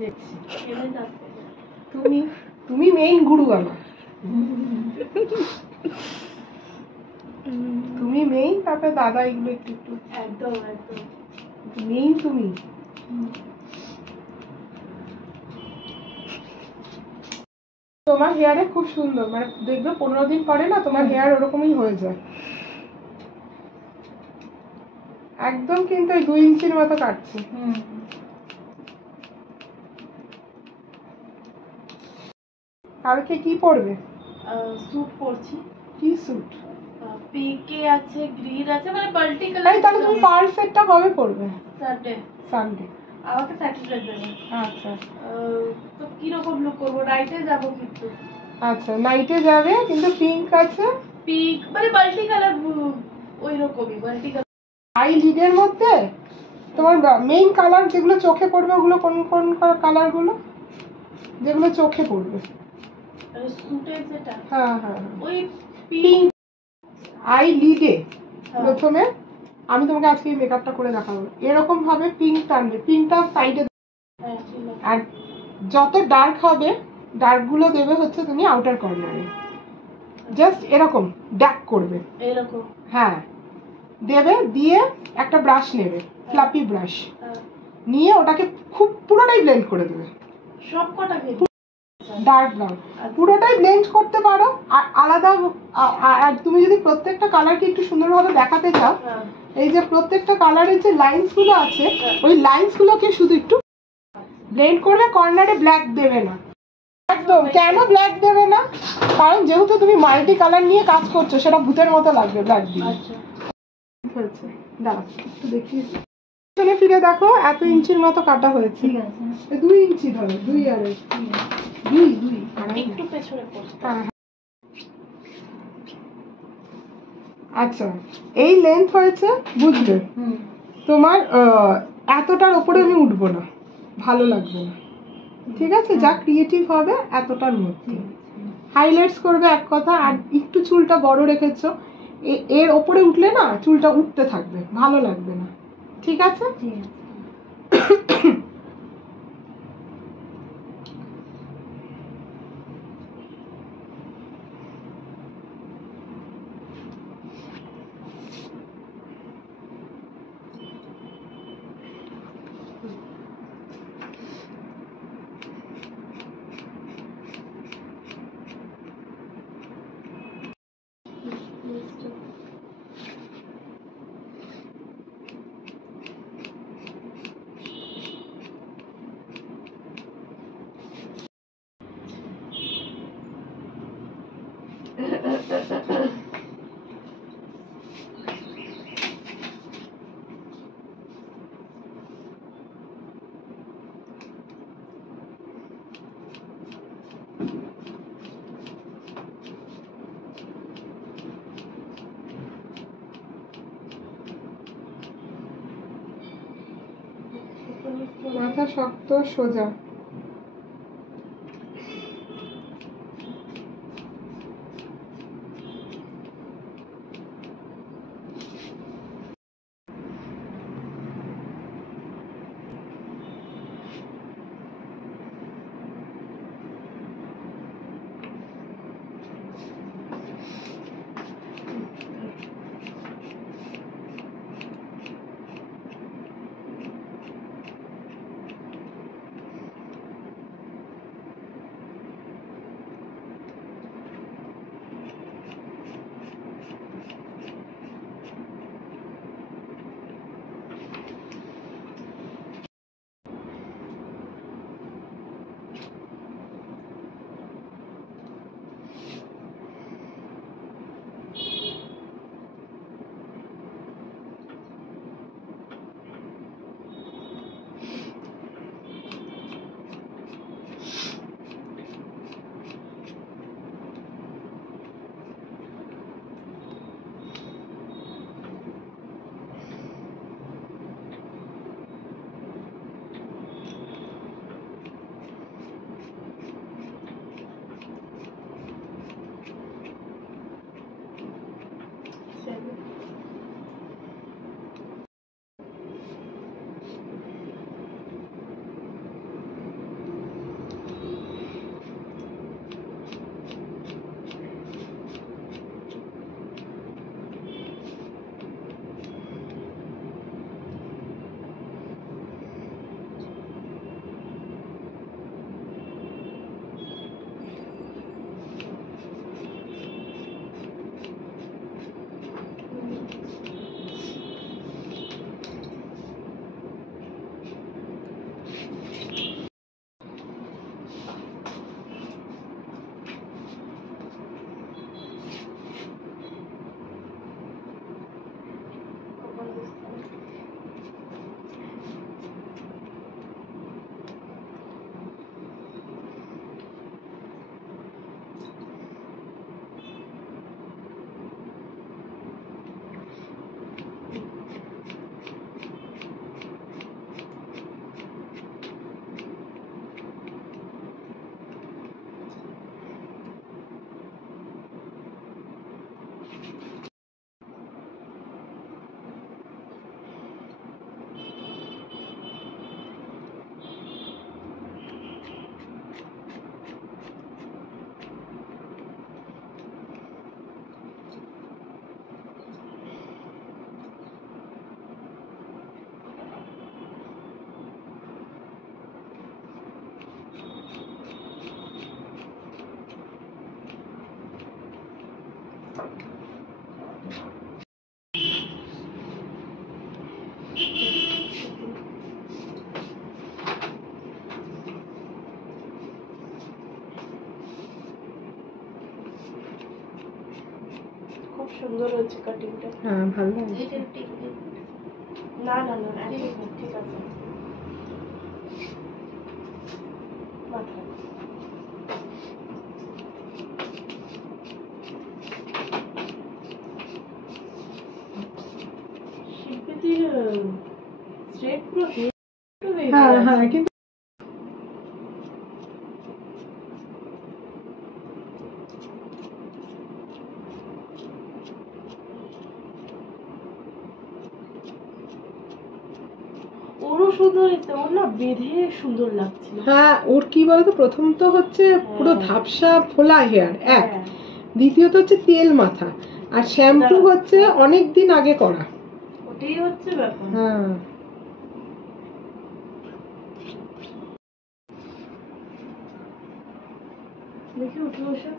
দেখছি তুমি তুমি মেইন গুরু আমার, তুমি মেইন, তারপরে দাদা এগুলো একটু একটু। একদম একদম মেইন তুমি। তোমার হেয়ারে খুব সুন্দর, মানে দেখবে 15 দিন পরে না তোমার হেয়ার ওরকমই হয়ে যায় একদম, কিন্তু 2 ইঞ্চির মতো কাটছে। কালকে কি পরবে? স্যুট পরছি। কি স্যুট? পিকে আছে, গ্রিন আছে, মানে মাল্টি কালার। এই তাহলে তুমি পার্ল সেটটা কবে পরবে? সানডে। সানডে। আমাকে স্যাটারডে দেবে। আচ্ছা। তো কি রকম লুক করব? নাইটে যাব কিন্তু। আচ্ছা, নাইটে যাবে, কিন্তু পিঙ্ক আছে। পিঙ্ক মানে মাল্টি কালার, ওই রকমই মাল্টি কালার। আই লিডের মধ্যে তোমার মেইন কালার যেগুলো চোখে পড়বে ওগুলো কোন কোন কালার গুলো যেগুলো চোখে পড়বে? স্যুটের যেটা, হ্যাঁ হ্যাঁ, ওই পিঙ্ক আই লিডে প্রথমে আমি তোমাকে আজকে মেকআপটা করে দেখাবো। এরকম ভাবে পিঙ্ক টানবে, পিঙ্কটা সাইডে, আর যত ডার্ক হবে ডার্ক গুলো দেবে হচ্ছে তুমি আউটার কর্নারে, জাস্ট এরকম ড্যাক করবে এরকম। হ্যাঁ, দেবে, দিয়ে একটা ব্রাশ নেবে, ফ্লাপি ব্রাশ নিয়ে ওটাকে খুব পুরোটাই ব্লেন্ড করে দেবে, সব কটাকে ডার্ক ব্রাউন পুরোটাই ব্লেন্ড করতে পারো। আর আলাদা, আর তুমি যদি প্রত্যেকটা কালারকে একটু সুন্দরভাবে দেখাতে চাও, এই যে প্রত্যেকটা কালারের যে লাইনস গুলো আছে ওই লাইনস গুলোকে শুধু একটু ব্লেন্ড করবে, কর্নারে ব্ল্যাক দেবে না একদম। কেন ব্ল্যাক দেবে না? কারণ যেহেতু তুমি মাল্টি কালার নিয়ে কাজ করছো, সেটা ভূতের মতো লাগবে ব্ল্যাক দিয়ে। হয়েছে, দাঁড়া একটু দেখিয়ে চলে ফিরে দেখো, এত ইঞ্চির মতো কাটা হয়েছে। 2 ইঞ্চি ধরো, 2 আর 2 একটু পেছনে পড়ছে। হ্যাঁ। আচ্ছা, এই লেন্থ হয়েছে, বুঝলে? তোমার এতটার উপরে আমি উঠবো না, ভালো লাগবে না, ঠিক আছে? যা ক্রিয়েটিভ হবে এতটার মধ্যে হাইলাইটস করবে এক কথা, আর একটু চুলটা বড় রেখেছো, এর ওপরে উঠলে না চুলটা উঠতে থাকবে, ভালো লাগবে না, ঠিক আছে? মাথা শক্ত সোজা, খুব সুন্দর হয়েছে কাটিংটা। হ্যাঁ ভালো লাগে। না না না একদম ঠিক আছে। মাথা শিল্পীদের স্ট্রেট পুরো হেড হয়ে হ্যাঁ গেছে। হ্যাঁ কিন্তু ওরও সুন্দর হয়েছে, ওর না বেঁধে সুন্দর লাগছিল। হ্যাঁ ওর কি বলতো, প্রথম তো হচ্ছে পুরো ধাপসা ফোলা হেয়ার এক, হ্যাঁ। দ্বিতীয়ত হচ্ছে তেল মাথা, আর শ্যাম্পু হচ্ছে অনেক দিন আগে করা। ওটাই হচ্ছে ব্যাপার। হ্যাঁ দেখি উঠে বসে।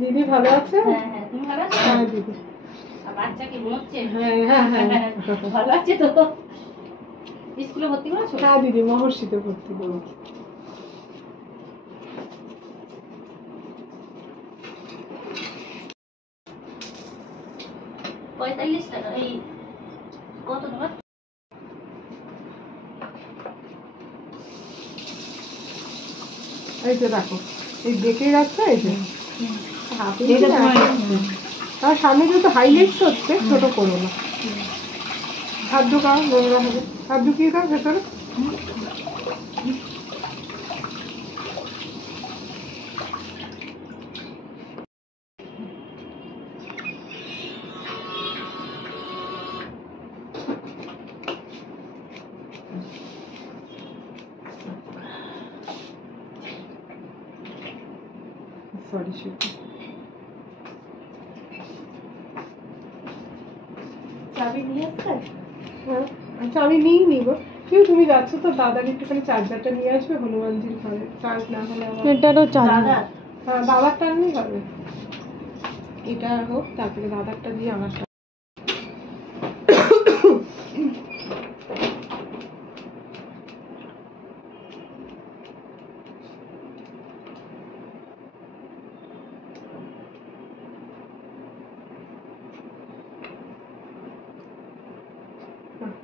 দিদি ভালো আছে? হ্যাঁ হ্যাঁ, তুমি ভালো আছো? হ্যাঁ দিদি। আর বাচ্চা কি ঘুমোচ্ছে? হ্যাঁ হ্যাঁ হ্যাঁ ভালো আছে তো? স্কুলে ভর্তি করেছো? হ্যাঁ দিদি মহর্ষিতে ভর্তি করবো। ৳৪৫ এই কত তোমার? এই যে দেখো, এই দেখে রাখছো, এই যে যেটা তোমার তার সামনে যেহেতু হাইলাইট হচ্ছে, ছোট করো না। হাত ঢোকাও, নোংরা হবে। হাত ঢুকিয়ে দাও ভেতরে। সরি শিল্পী। চাবি নিয়ে আসছেন? হ্যাঁ আচ্ছা আমি নিই নি গো। কেউ তুমি যাচ্ছ তো, দাদার একটুখানি চার্জারটা নিয়ে আসবে হনুমানজির ঘরে, চার্জ না হলে আমার। এটারও চার্জ দাদা হ্যাঁ দাদারটা আনলেই হবে। এটা হোক, তারপরে দাদারটা দিয়ে আমারটা।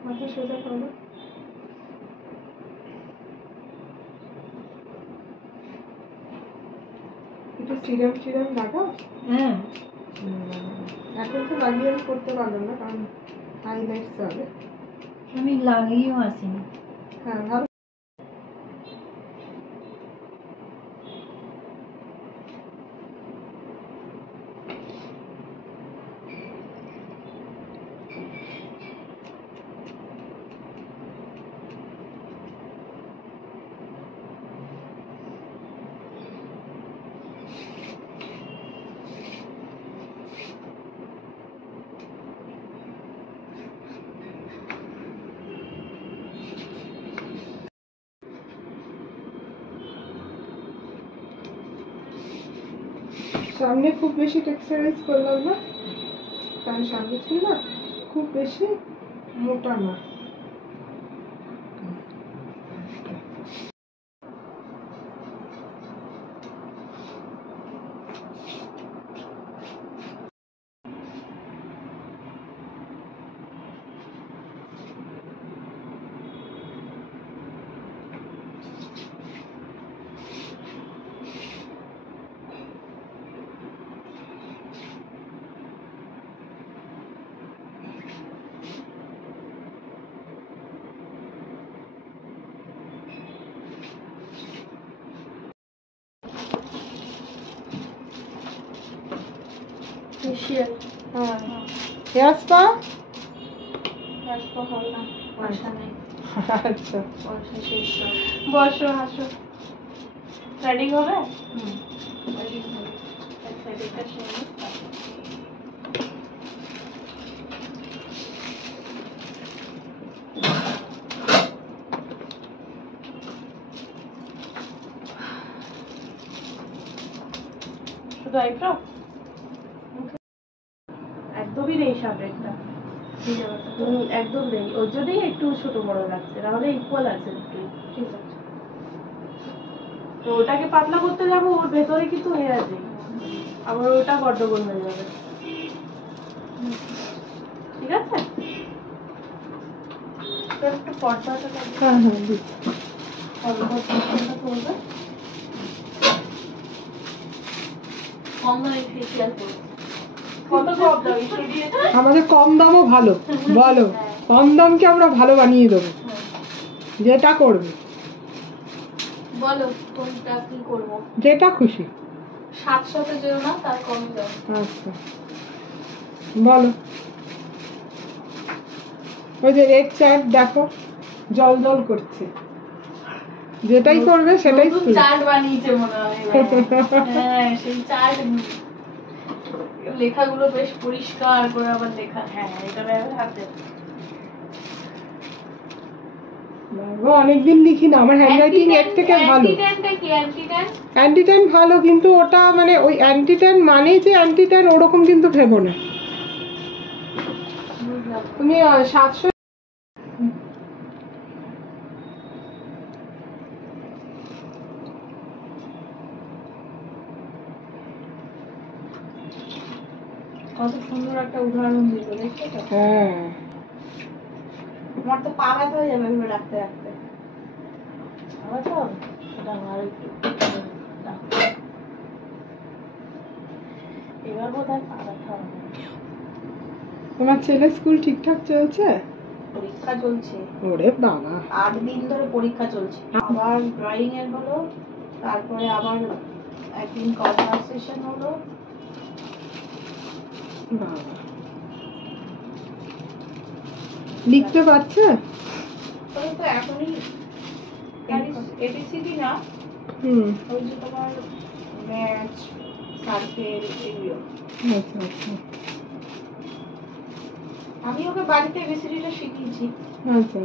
মাথা সোজা করো। একটু সিরাম লাগাও। হ্যাঁ এখন তো লাগিয়ে আমি করতে পারলাম না, কারণ হাইলাইটস হবে। আমি লাগিয়েও আসিনি। হ্যাঁ ভালো। সামনে খুব বেশি টেক্সচারাইজ করলাম না, কারণ সামনে ছিল না খুব বেশি মোটা না। ফেশিয়াল। হ্যাঁ হেয়ার স্পা। আসবো হবে না, পয়সা নেই। আচ্ছা পয়সা শেষ সব। বসো হাসো। থ্রেডিং হবে? থ্রেডিং হবে। থ্রেডিংটা সেরে নিই। শুধু আইব্রো একদমই নেই সামনেরটা, একদম নেই, ওর জন্যই একটু ছোট বড় লাগছে, নাহলে ইকুয়াল আছে একটু। ঠিক আছে। তো ওটাকে পাতলা করতে যাবো, ওর ভেতরে কিন্তু হেয়ার নেই, আবার ওটা গন্ডগোল হয়ে যাবে। ঠিক আছে, তোর একটু পর্দাটা লাগবে। হ্যাঁ হ্যাঁ দিচ্ছি। পর্দাটা করবে। কম দামে ফেসিয়াল করবো। কত কম দামি দিয়েছে? আমাদের কম দামও ভালো, বলো কম দামকে আমরা ভালো বানিয়ে দেবো, যেটা করবে, বলো কোনটা কি করবো? যেটা খুশি। 700-তে যেও না, তার কমে যাও। আচ্ছা বলো। ওই যে রেড চার্ট দেখো জল জল করছে, যেটাই করবে সেটাই নতুন ঠিক। চার্ট বানিয়েছে মনে হয় এবার। হ্যাঁ, সেই চার্ট লেখাগুলো বেশ পরিষ্কার করে আবার লেখা। হ্যাঁ, এটা ম্যামের হাতে। বাবা, অনেকদিন লিখি না, আমার হ্যান্ডরাইটিং এর থেকে ভালো। অ্যান্টিট্যানটা কি? অ্যান্টিট্যান অ্যান্টিট্যান ভালো, কিন্তু ওটা মানে ওই অ্যান্টিট্যান মানে যে অ্যান্টিট্যান ওরকম কিন্তু ভেবো না বুঝলাম। তুমি। 700 কত সুন্দর একটা উদাহরণ দিল, দেখছো তো? হ্যাঁ আমার তো পা ব্যথা হয়ে যাবে এগুলো রাখতে রাখতে। আমার তো এটা আমার একটু এবার বোধহয় পা ব্যথা হবে না। তোমার ছেলের স্কুল ঠিকঠাক চলছে? পরীক্ষা চলছে, ওরে বাবা, 8 দিন ধরে পরীক্ষা চলছে। আবার ড্রয়িং এর হলো, তারপরে আবার একদিন কনভারসেশন হলো। বাবা লিখতে পারছে? ওই তো এখনই এবিসিডি না, হুম ওই যে তোমার ম্যাচ সার্কেল এগুলো। আচ্ছা আচ্ছা আমি ওকে বাড়িতে এবিসিডিটা শিখিয়েছি। আচ্ছা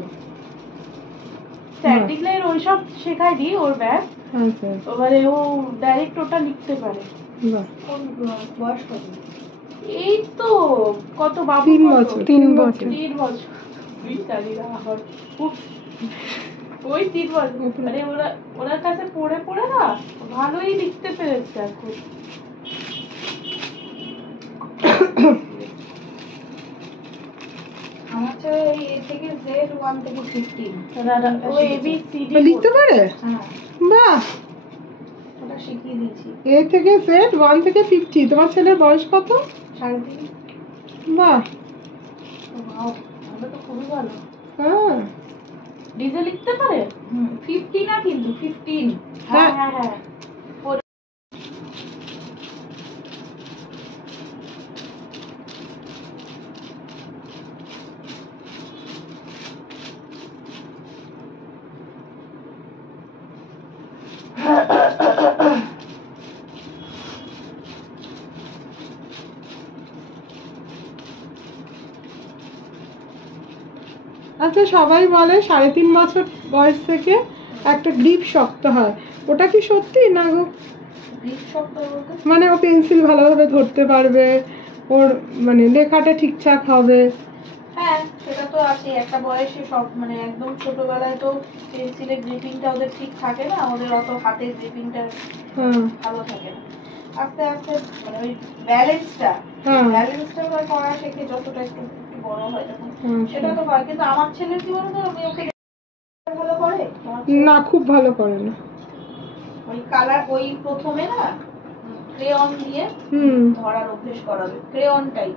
স্ট্যাটিক লাইন ওইসব শেখাই দিই ওর ব্যাগ, আচ্ছা এবারে ও ডাইরেক্ট ওটা লিখতে পারে। বাহ, কোন বয়স কত? এই তো কত বাবু, 3 কত? বছর 3 বছর 3 বছর। তুই জানি না আমার খুব ওই 3 বছর, মানে ওনার কাছে পড়ে পড়ে না ভালোই লিখতে পেরেছে এখন। আমার তো এই A থেকে Z 1 থেকে 15। ও ABCD লিখতে পারে? হ্যাঁ, বাহ, ওটা শিখিয়ে দিয়েছি। এ থেকে জেড 1 থেকে 50। তোমার ছেলের বয়স কত? 3.5। বাহ, ওয়াও, তাহলে তো খুবই ভালো। হ্যাঁ ডিজে লিখতে পারে? 50 না কিন্তু 15। হ্যাঁ হ্যাঁ হ্যাঁ। আচ্ছা, সবাই বলে 3.5 বছর বয়স থেকে একটা গ্রিপ শক্ত হয়, ওটা কি সত্যি না গো? গ্রিপ শব্দ বলতে মানে ও পেন্সিল ভালোভাবে ধরতে পারবে, ওর মানে লেখাটা ঠিকঠাক হবে? হ্যাঁ, সেটা তো আছে। একটা বয়সে সব মানে একদম ছোটবেলায় তো পেন্সিলের গ্রিপিংটা ওদের ঠিক থাকে না, ওদের অত হাতের গ্রিপিংটা হ্যাঁ ভালো থাকে না। আস্তে আস্তে মানে ওই ব্যালেন্সটা হ্যাঁ ওরা করা শেখে, যতটা একটু একটু বড় হয় তখন হ্যাঁ, সেটা তো হয়। কিন্তু আমার ছেলের কি বলতো, আমি ওকে ভালো করে আমার ছেলে না খুব ভালো করে না। ওই কালার ওই প্রথমে না ক্রেয়ন দিয়ে হুম ধরার অভ্যেস করাবে, ক্রেয়নটাই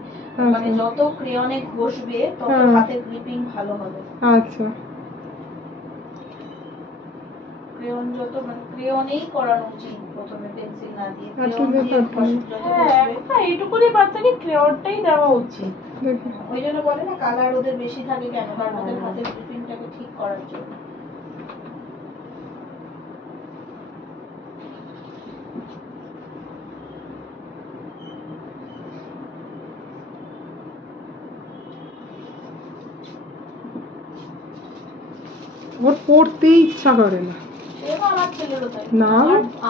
মানে আচ্ছা যত ক্রেয়নে ঘষবে তত হ্যাঁ। হাতের গ্রিপিং ভালো হবে। আচ্ছা ক্রেয়ন যত মানে ক্রেয়নেই করানো উচিত প্রথমে, পেন্সিল না দিয়ে। আর ক্রেয়ন তুমি দিয়ে পারবে। যত হ্যাঁ, ঘষবে, একটা এইটুকুনি বাচ্চাকে ক্রেয়নটাই দেওয়া উচিত। দেখি ওই জন্য বলে না কালার ওদের বেশি থাকে কেন, কারণ ওদের হাতের গ্রিপিংটাকে ঠিক করার জন্য। ওর পড়তেই ইচ্ছা করে না। সেও আমার ছেলেরও তাই। না।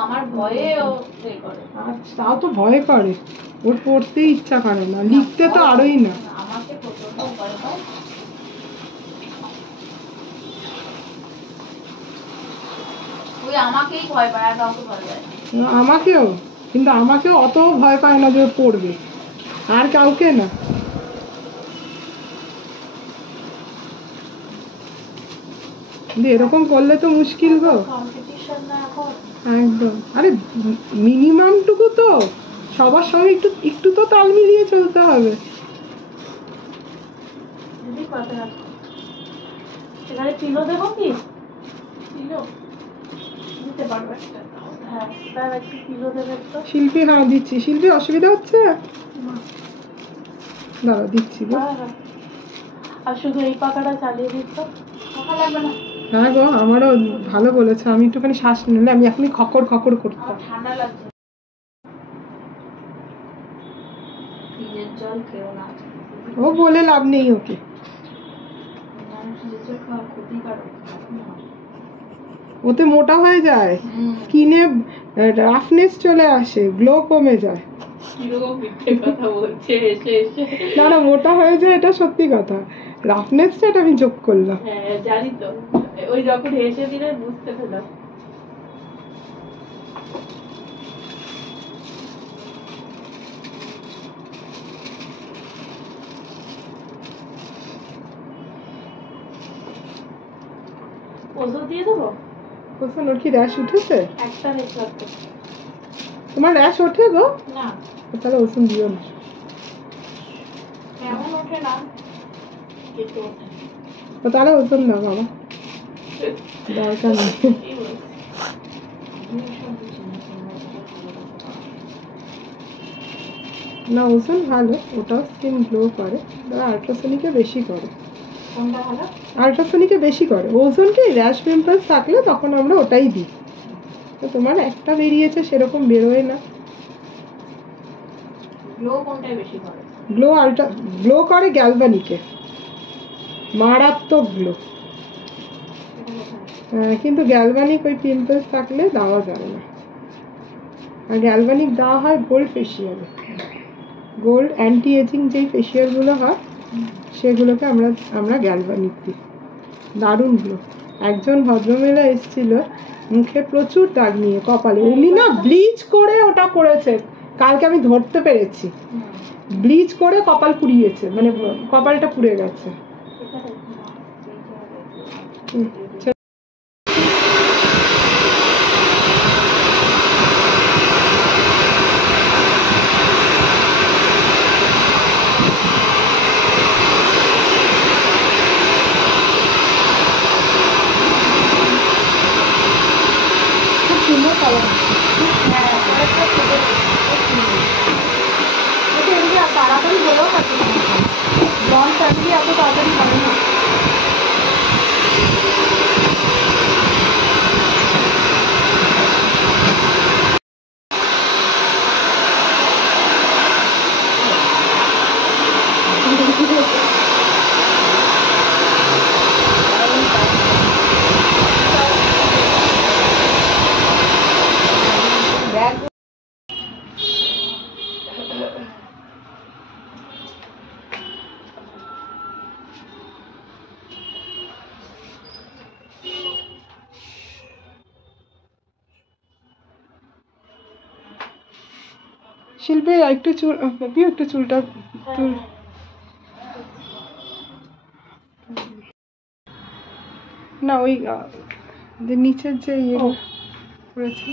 আমার ভয়ে ও এ করে। আচ্ছা, তাও তো ভয় করে, ওর পড়তে ইচ্ছা করে না, লিখতে তো আরোই না। আমাকে প্রচন্ড ভয় পায়। ওই আমাকেই ভয় পায়, আর কাউকে ভয় পায় না। আমাকেও, কিন্তু আমাকেও অত ভয় পায় না যে ও পড়বে, আর কাউকে না। কিন্তু এরকম করলে তো মুশকিল গো। কম্পিটিশন না এখন। একদম, আরে মিনিমাম টুকু তো সবার সঙ্গে একটু একটু তো তাল মিলিয়ে চলতে হবে। দিদি কত রাখো, এখানে পিলো দেবো কি? পিলো দিতে পারবো একটা? হ্যাঁ, তার একটু পিলো দেবে তো। শিল্পী, হ্যাঁ দিচ্ছি। শিল্পী অসুবিধা হচ্ছে? দাঁড়া দিচ্ছি গো। হ্যাঁ, হ্যাঁ। আর শুধু এই পাখাটা চালিয়ে দিত, ফাঁকা লাগবে না। হ্যাঁ গো, আমারও ভালো বলেছে, আমি একটুখানি শ্বাস নিলে আমি এখনই খকর খকর করতাম। আমার ঠান্ডা লাগছে। ফ্রিজের জল খেও না। ও বলে লাভ নেই ওকে। ফ্রিজের জল খাওয়া ক্ষতিকারক। ওতে মোটা হয়ে যায়, স্কিনে রাফনেস চলে আসে, গ্লো কমে যায়। কিরকম মিথ্যে কথা বলছে এসে এসে। না না, মোটা হয়ে যায়, এটা সত্যি কথা। রাফনেসটা এটা আমি যোগ করলাম। হ্যাঁ জানি তো, ওই যখন হেসে দিলে বুঝতে পেলাম। ওষুধ দিয়ে দেবো? কোথাও ওর কি র্যাশ উঠেছে? একটা রেখে রাখতে। তোমার র্যাশ ওঠে গো? না, তাহলে ওষুধ দিও না। এমন ওঠে না। কেটে ওঠে। তো তাহলে ওষুধ না বাবা, দরকার নেই। এই বলছি। না, ওজন ভালো, ওটাও স্কিন গ্লো করে, তবে আল্ট্রাসোনিকে বেশি করে। কোনটা ভালো? আল্ট্রাসোনিকে বেশি করে। ওজনকে র্যাশ পিম্পলস থাকলে তখন আমরা ওটাই দিই। তো তোমার একটা বেরিয়েছে, সেরকম বেরোয় না। গ্লো কোনটাই বেশি করে? গ্লো করে গ্যালভানিকে, মারাত্মক গ্লো। কিন্তু গ্যালভানিক ওই পিম্পলস থাকলে দেওয়া যাবে না। আর গ্যালভানিক দেওয়া হয় গোল্ড ফেসিয়ালে। গোল্ড অ্যান্টি এজিং যেই ফেসিয়ালগুলো হয় সেগুলোকে আমরা গ্যালভানিক দিই। দারুণ গ্লো। একজন ভদ্রমহিলা এসেছিল, মুখে প্রচুর দাগ নিয়ে, কপালে, উনি না ব্লিচ করে ওটা করেছে। কালকে আমি ধরতে পেরেছি, ব্লিচ করে কপাল পুড়িয়েছে, মানে কপালটা পুড়ে গেছে। খুব সুন্দর কালার। হ্যাঁ, কয়েকটা ছোটো এটা এমনি আর তাড়াতাড়ি হলেও না, ব্লন্ড ফ্যামিলি এত তাড়াতাড়ি হবে না। ব্যাগ। শিল্পী একটু চুল দিও, একটু চুলটা তুল। না ওই যে নিচের যে ইয়ে করেছে।